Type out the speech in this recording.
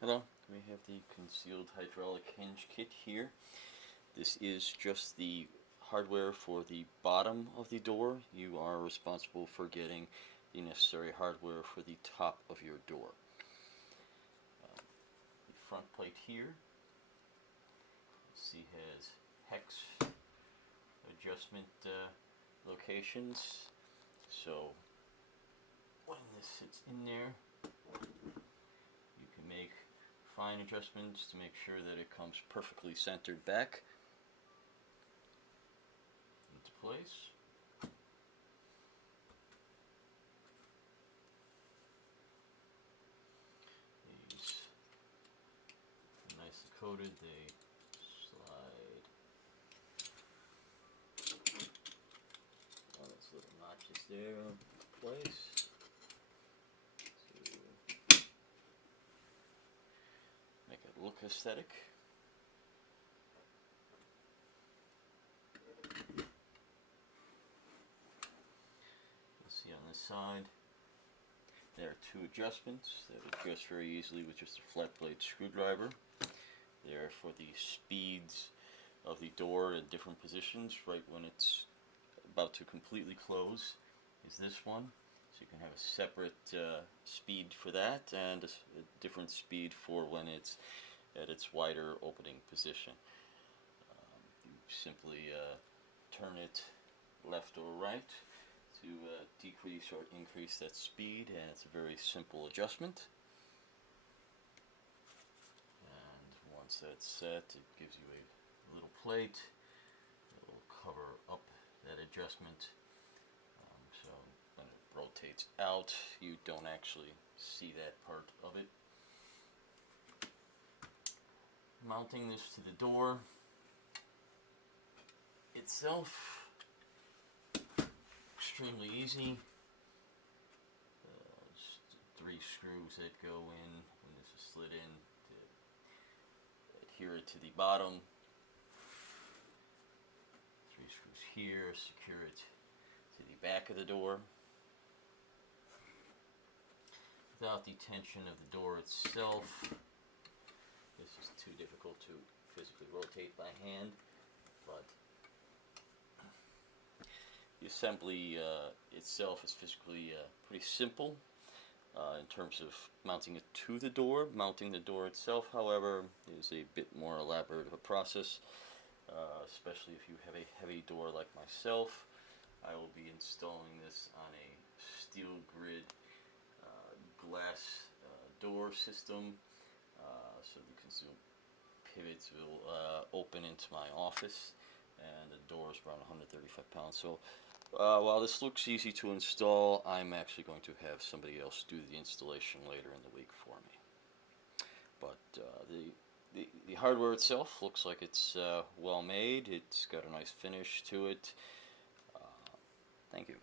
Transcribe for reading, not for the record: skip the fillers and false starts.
Hello, we have the concealed hydraulic hinge kit here. This is just the hardware for the bottom of the door. You are responsible for getting the necessary hardware for the top of your door. The front plate here, you see, has hex adjustment locations. So when this sits in there, you can make fine adjustments to make sure that it comes perfectly centered back into place. These are nicely coated, they slide. All those little notches there in place. Make it look aesthetic. You'll see on this side there are two adjustments that adjust very easily with just a flat blade screwdriver. They're for the speeds of the door in different positions. Right when it's about to completely close is this one. So you can have a separate speed for that and a different speed for when it's at its wider opening position. You simply turn it left or right to decrease or increase that speed, and it's a very simple adjustment. And once that's set, it gives you a little plate that will cover up that adjustment. So when it rotates out, you don't actually see that part of it. Mounting this to the door itself, extremely easy. Just 3 screws that go in when this is slid in to adhere it to the bottom. 3 screws here, secure it to the back of the door. Without the tension of the door itself, this is too difficult to physically rotate by hand, but the assembly itself is physically pretty simple in terms of mounting it to the door. Mounting the door itself, however, is a bit more elaborate of a process, especially if you have a heavy door like myself. I will be installing this on a steel grid glass door system, so the concealed pivots will open into my office, and the door is around 135 pounds. So while this looks easy to install, I'm actually going to have somebody else do the installation later in the week for me. But the hardware itself looks like it's well made. It's got a nice finish to it. Thank you.